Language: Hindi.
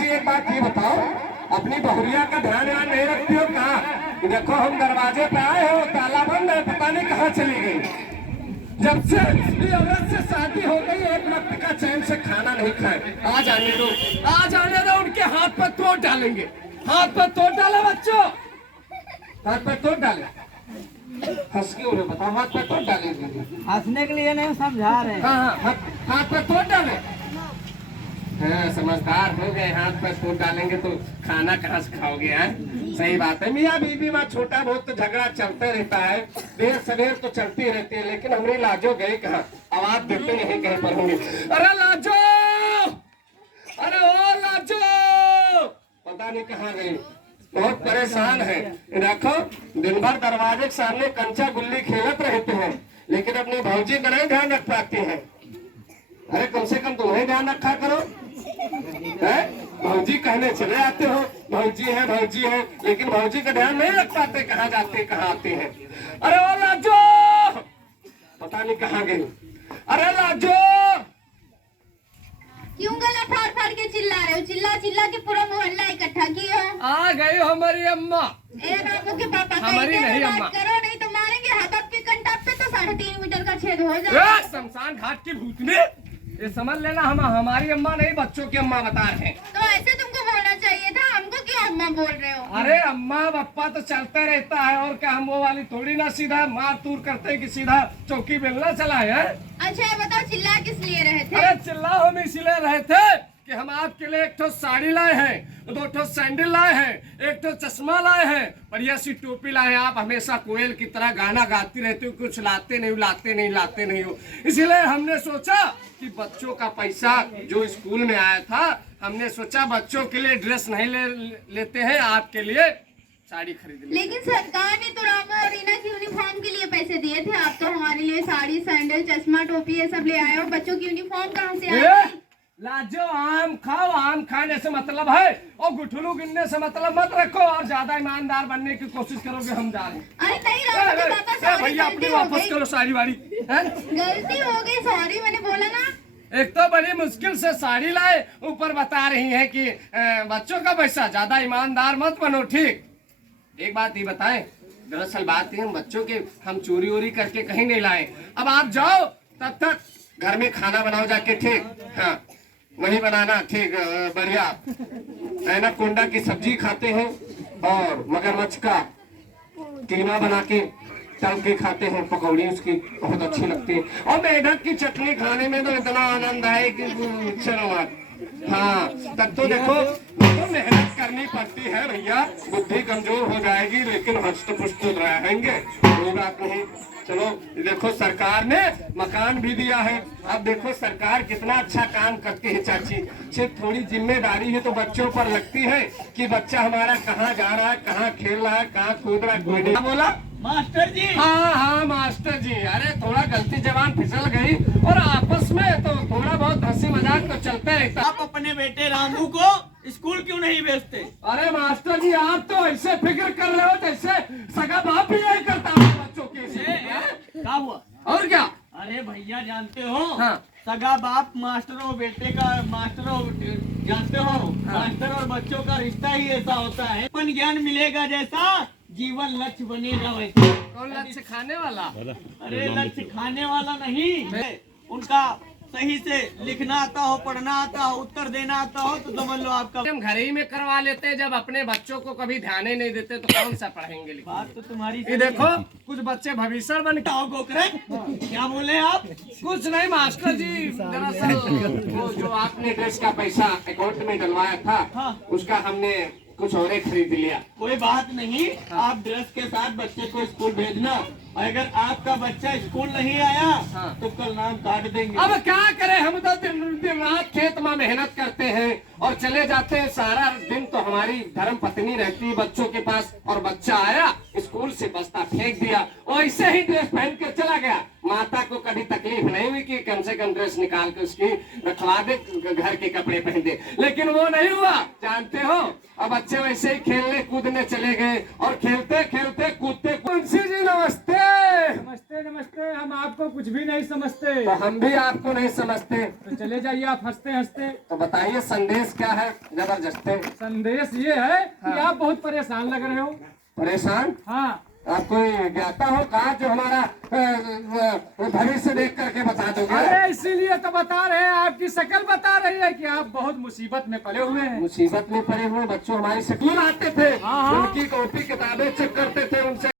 चाची एक बात ये बताओ, अपनी बहुरिया का ध्यान यहाँ नहीं रखती हो कहाँ? देखो हम दरवाजे पे आए हो, ताला बंद है, पता नहीं कहाँ चली गई। जब से ये औरत से शादी हो गई, एक वक्त का चैन से खाना नहीं खाए। आ जाने दो, आ जाने दो, उनके हाथ पर तोड़ डालेंगे। हाथ पर तोड़ डाले बच्चों, हाथ पर तोड़ डाले। हंस क्यों रहे बताओ? हाथ पर तोड़ डालेंगे। हंसने के लिए नहीं समझा रहे। हाँ हाँ, हाथ पर तोड़ डाले। हाँ समझदार हो गए, हाथ पर तोड़ डालेंगे तो खाना कहाँ से खाओगे? हैं सही बात है। मियाँ बीवी में छोटा बहुत तो झगड़ा चलता रहता है, देर सवेर तो चलती रहती है, लेकिन हमारी लाजो गए कहाँ? आवाज देते नहीं कहीं पर होंगे। अरे लाजो, अरे ओ लाजो, पता नहीं कहाँ गई, बहुत परेशान है। देखो दिन भर दरवाजे के सामने कंचा गुल्ली खेलत रहते हैं, लेकिन अपनी भौजी का नहीं ध्यान रख पाती है। अरे कम से कम तुम्हें ध्यान रखा करो। भौजी कहने चले आते हो भौजी है, लेकिन भौजी का ध्यान नहीं रख पाते, कहाँ जाते कहाँ आते हैं। अरे ओ लाजो, पता नहीं कहाँ गई। अरे लाजो, क्यों गला फाड़ फाड़ के चिल्ला रहे हो? चिल्ला चिल्ला के पूरा मोहल्ला इकट्ठा किया हो। आ गई हमारी अम्मा। ए बाबू के पापा, हमारी नहीं अम्मा। करो नहीं तो मारेंगे। हाथ आपके कंटाप पे तो 3.5 मीटर का छेद हो जाएगा। शमशान घाट की भूतनी, ये समझ लेना हम हमारी अम्मा नहीं, बच्चों की अम्मा बता रहे हैं। तो ऐसे तुमको बोलना चाहिए था, हमको क्यों अम्मा बोल रहे हो? अरे अम्मा पप्पा तो चलता रहता है, और क्या हम वो वाली थोड़ी ना सीधा मार तूर करते कि सीधा चौकी बेलना चला है। अच्छा ये बताओ, चिल्ला किस लिए रहे थे? अरे चिल्लाओ हम इसलिए रहे थे कि हम आपके लिए एक ठो साड़ी लाए हैं, 2 ठो सैंडल लाए हैं, 1 ठो चश्मा लाए हैं, बढ़िया सी टोपी लाए हैं। आप हमेशा कोयल की तरह गाना गाती रहती हो, कुछ लाते नहीं हो। इसीलिए हमने सोचा कि बच्चों का पैसा जो स्कूल में आया था, हमने सोचा बच्चों के लिए ड्रेस नहीं लेते हैं, आपके लिए साड़ी खरीद लेते। लेकिन सरकार ने तो रामा और रीना की यूनिफॉर्म के लिए पैसे दिए थे, आप तो हमारे लिए साड़ी सैंडल चश्मा टोपी ये सब ले आए हो। बच्चों की यूनिफॉर्म कहाँ से आई? लाजो आम खाओ, आम खाने से मतलब है और गुठलू गिनने से मतलब मत रखो, और ज्यादा ईमानदार बनने की कोशिश करोगे हम जा रहे हैं। अरे नहीं रामा के पापा, सॉरी, भैया अपनी वापस करो साड़ी वाड़ी। गलती हो गई, सॉरी, मैंने बोला ना। एक तो बड़ी मुश्किल से साड़ी लाए, ऊपर बता रही है कि बच्चों का पैसा, ज्यादा ईमानदार मत बनो, ठीक? एक बात ये बताएं, दरअसल बात है हम बच्चों के हम चोरी वोरी करके कहीं नहीं लाए। अब आप जाओ, तब तक घर में खाना बनाओ जाके, ठीक? हाँ वही बनाना, ठीक? बढ़िया एनाकोंडा की सब्जी खाते हैं और मगरमच्छ का कीमा बना के तल के खाते हैं, पकौड़ी उसकी बहुत अच्छी लगती है, और मेढक की चटनी खाने में तो इतना आनंद है कि चलो मत। हाँ तब तो देखो मेहनत करनी पड़ती है भैया, बुद्धि कमजोर हो जाएगी लेकिन हष्ट पुष्ट रहेंगे, कोई बात नहीं। चलो देखो सरकार ने मकान भी दिया है, अब देखो सरकार कितना अच्छा काम करती है चाची। सिर्फ थोड़ी जिम्मेदारी है तो बच्चों पर लगती है कि बच्चा हमारा कहाँ जा रहा है, कहाँ खेल रहा है, कहाँ कूद रहा है। कोई नहीं बोला मास्टर जी। हाँ मास्टर जी, अरे थोड़ा गलती जबान फिसल गई, और आपस में तो थोड़ा बहुत हंसी मजाक तो चलते रहता। आप अपने बेटे रामू को स्कूल क्यों नहीं भेजते? अरे मास्टर जी आप तो ऐसे फिक्र कर रहे हो जैसे सगा बाप ही नहीं करता बच्चों के। क्या हुआ? और क्या? अरे भैया जानते हो, हाँ। सगा बाप मास्टर और बेटे का, मास्टर और जानते हो, मास्टर और बच्चों का रिश्ता ही ऐसा होता है। अपन ज्ञान मिलेगा जैसा जीवन लक्ष्य बनेगा वैसे। कौन लक्ष्य खाने वाला? अरे लक्ष्य खाने वाला नहीं, उनका सही से लिखना आता हो, पढ़ना आता हो, उत्तर देना आता हो तो समझ लो आपका। हम घर ही में करवा लेते हैं, जब अपने बच्चों को कभी ध्यान ही नहीं देते तो कौन सा पढ़ेंगे लिखेंगे? बात तो तुम्हारी ये देखो कुछ बच्चे भविष्य बन के। गोखरे क्या बोले आप? कुछ नहीं मास्टर जी, दरअसल वो जो आपने ड्रेस का पैसा अकाउंट में डलवाया था, हाँ। उसका हमने कुछ और खरीद लिया। कोई बात नहीं, आप ड्रेस के साथ बच्चे को स्कूल भेजना, अगर आपका बच्चा स्कूल नहीं आया तो कल नाम काट देंगे। अब क्या करें, हम तो दिन रात खेत में मेहनत करते हैं और चले जाते हैं, सारा दिन तो हमारी धर्म पत्नी रहती है बच्चों के पास, और बच्चा आया स्कूल से बस्ता फेंक दिया और ऐसे ही ड्रेस पहन के चला गया। माता को कभी तकलीफ नहीं हुई कि कम से कम ड्रेस निकाल के उसकी रखवा दे, घर के कपड़े पहन दे, लेकिन वो नहीं हुआ, जानते हो। अब बच्चे वैसे ही खेलने कूदने चले गए और खेलते खेलते कूदते। मुंशी जी नमस्ते। नमस्ते नमस्ते। हम आपको कुछ भी नहीं समझते। तो हम भी आपको नहीं समझते। तो चले जाइए आप हंसते हंसते। तो बताइए संदेश क्या है जबरदस्त। संदेश ये है कि आप बहुत परेशान लग रहे हो। परेशान? हाँ। आप कोई ज्ञाता हो कहा जो हमारा भविष्य देख करके बता दोगे? अरे इसीलिए तो बता रहे हैं, आपकी शक्ल बता रही है कि आप बहुत मुसीबत में पड़े हुए हैं। मुसीबत में पड़े हुए बच्चों हमारी स्कूल आते थे, हाँ। उनकी कॉपी किताबें चेक करते थे, उनसे